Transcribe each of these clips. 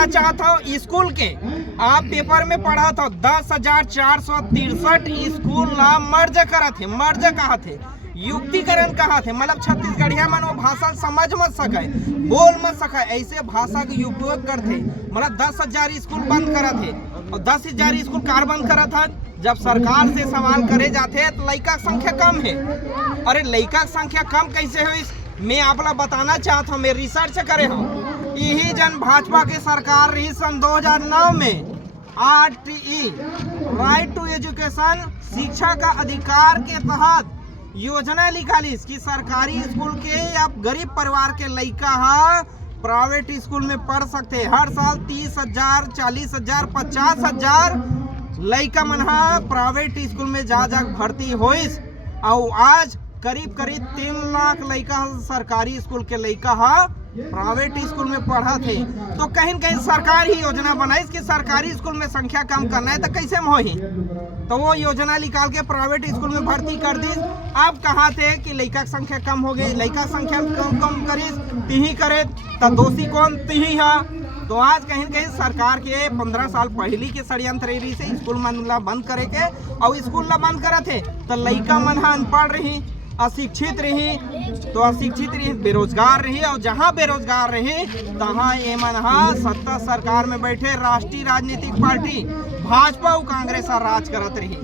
कहना चाहता हूँ स्कूल के आप पेपर में पढ़ा था 10,463 स्कूल ना मर्ज करा थे, मर्ज कहा थे, युक्तिकरण कहा थे, मतलब छत्तीसगढ़िया मन वो भाषा समझ मत सके, बोल मत सके, ऐसे भाषा का उपयोग करते, मतलब 10,000 स्कूल बंद करा थे और 10,000 स्कूल कार बंद करा था। जब सरकार से सवाल करे जाते हैं तो लड़का की संख्या कम है। अरे लड़का की संख्या कम कैसे हुई, मैं आप लोग बताना चाहता हूँ, मैं रिसर्च करे हूँ। यही जन भाजपा की सरकार रही सन 2009 में RTE राइट टू एजुकेशन शिक्षा का अधिकार के तहत योजना निकाली कि सरकारी स्कूल के या गरीब परिवार के लड़का प्राइवेट स्कूल में पढ़ सकते। हर साल 30,000, 40,000, 50,000 लड़का मन प्राइवेट स्कूल में जा भर्ती होइस और आज करीब 3 लाख लड़का सरकारी स्कूल के लड़का प्राइवेट स्कूल में पढ़ा थे। तो कहीं न कहीं सरकार ही योजना बनाई कि सरकारी स्कूल में संख्या कम करना है तो कैसे में होही, तो वो योजना निकाल के प्राइवेट स्कूल में भर्ती कर दी। अब कहा थे कि लड़का की संख्या कम हो गई, लड़का संख्या कम करी तिही करे तो दोषी कौन तिही है। तो आज कहीं न कहीं सरकार के 15 साल पहले के षड्यंत्र से स्कूल मन बंद करे के और स्कूल ला बंद करे थे तो लड़का मन अनपढ़ रही, अशिक्षित रही, तो अशिक्षित रही, बेरोजगार रही और जहाँ बेरोजगार रही तहाँ ये मन सत्ता सरकार में बैठे राष्ट्रीय राजनीतिक पार्टी भाजपा और कांग्रेस राज करत रही।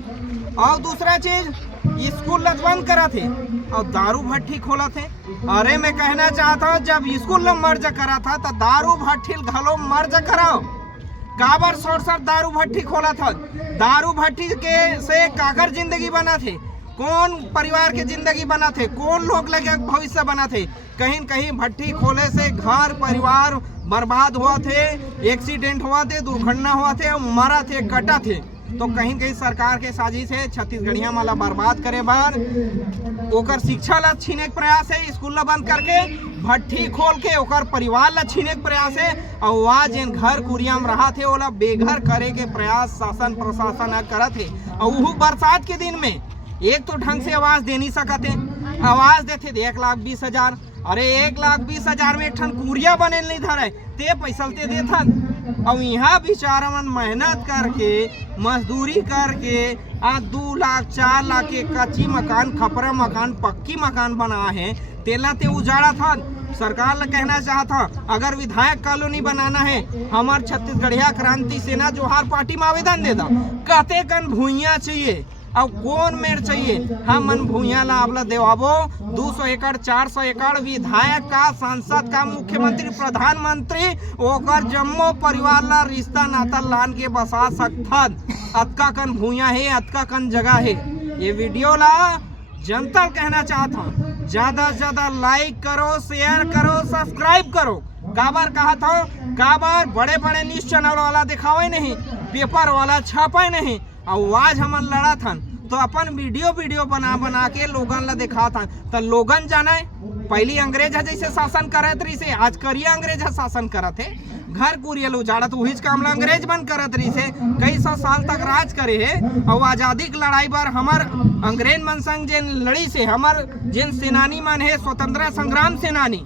और दूसरा चीज स्कूल बंद करा थे और दारू भट्टी खोला थे। अरे मैं कहना चाहता हूँ जब स्कूल मर्ज करा था तो दारू भट्टी घलो मर्ज कराओ। काबर सोर दारू भट्टी खोला था, दारू भट्टी के से काकर जिंदगी बना थे, कौन परिवार के जिंदगी बना थे, कौन लोग लगे भविष्य बना थे। कहीं कहीं भट्टी खोले से घर परिवार बर्बाद हुआ थे, एक्सीडेंट हुआ थे, दुर्घटना हुआ थे, मरा थे, कटा थे। तो कहीं कहीं सरकार के साजिश है छत्तीसगढ़िया माला बर्बाद करे बार ओकर शिक्षा ला छीने के प्रयास है, स्कूल ला बंद करके भट्टी खोल के ओकर परिवार ला छीने के प्रयास है और वहाँ जिन घर कुरिया में रहा थे ओला बेघर करे के प्रयास शासन प्रशासन करत है। और वो बरसात के दिन में एक तो ढंग से आवाज दे नहीं सकते, आवाज देते 1,20,000। अरे 1,20,000 में एक ठन कुरिया बने नहीं धरे ते पैसा ते देथन। और यहाँ बेचारा मन मेहनत करके मजदूरी करके 2 लाख 4 लाख के कच्ची मकान, खपरा मकान, पक्की मकान बना है, तेला ते उजाड़ा था। सरकार ने कहना चाहता अगर विधायक कॉलोनी बनाना है हमार छत्तीसगढ़िया क्रांति सेना जोहार पार्टी में आवेदन दे दा, कहते कन भूइया चाहिए और कौन मेर चाहिए, हम मन भूइया ला आपला देवाबो 200 एकड़ 400 एकड़ विधायक का, सांसद का, मुख्यमंत्री, प्रधानमंत्री ओकर जम्मो परिवार ला रिश्ता नाता लान के बसा सकथन। अतका कन भूइया है, अतका कन जगह है। ये वीडियो ला जनता कहना चाहता हूँ ज्यादा से ज्यादा लाइक करो, शेयर करो, सब्सक्राइब करो। काबर कहा था, काबर बड़े बड़े न्यूज चैनल वाला दिखावे नहीं, पेपर वाला छापे नहीं और आज हम लड़ा था तो अपन वीडियो बना के लोगन ला दिखा था। तो लोगन जाना पहली अंग्रेज जैसे शासन करत रही से, आज करिया अंग्रेज शासन करत है, घर कुरियल उजाड़त वही काम ला अंग्रेज बन करत रही से, कई 100 साल तक राज करे है। और आजादी की लड़ाई बार हमार अंग्रेज मन संग जिन लड़ी से हमार जिन सेनानी मन है, स्वतंत्रता संग्राम सेनानी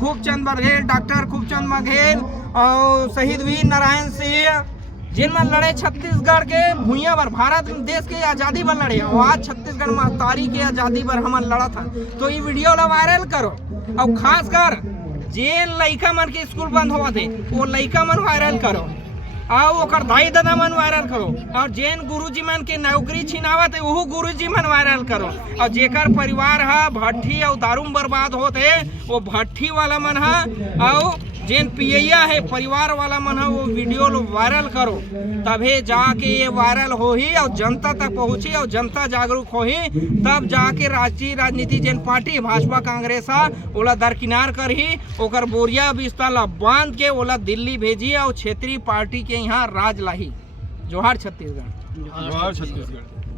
खूबचंद बघेल, डॉक्टर खूबचंद बघेल और शहीद वीर नारायण सिंह जिन मन लड़े छत्तीसगढ़ के भूइया पर, भारत देश के आज़ादी पर लड़े और आज छत्तीसगढ़ महतारी के आज़ादी पर हम लड़ा था। तो ये वीडियो ला वायरल करो और खास कर जेन लड़का मन के स्कूल बंद हुआ थे वो लड़का मन वायरल करो और ओकर दाई दादा मन वायरल करो और जेन गुरुजी मन के नौकरी छिनावत है वो गुरुजी मन वायरल करो और जेकर परिवार हा भट्टी और दारू में बर्बाद होते वो भट्टी वाला मन हा और जेन पियैया है परिवार वाला मन वो वीडियो लो वायरल करो, तभी जाके ये वायरल हो ही और जनता तक पहुंची और जनता जागरूक हो ही, तब जाके राष्ट्रीय राजनीति जेन पार्टी भाजपा कांग्रेस ओला दरकिनार कर ही ओकर बोरिया बिस्तर ला बांध के ओला दिल्ली भेजी और क्षेत्रीय पार्टी के यहाँ राज लाही। जोहार छत्तीसगढ़। जोहार छत्तीसगढ़।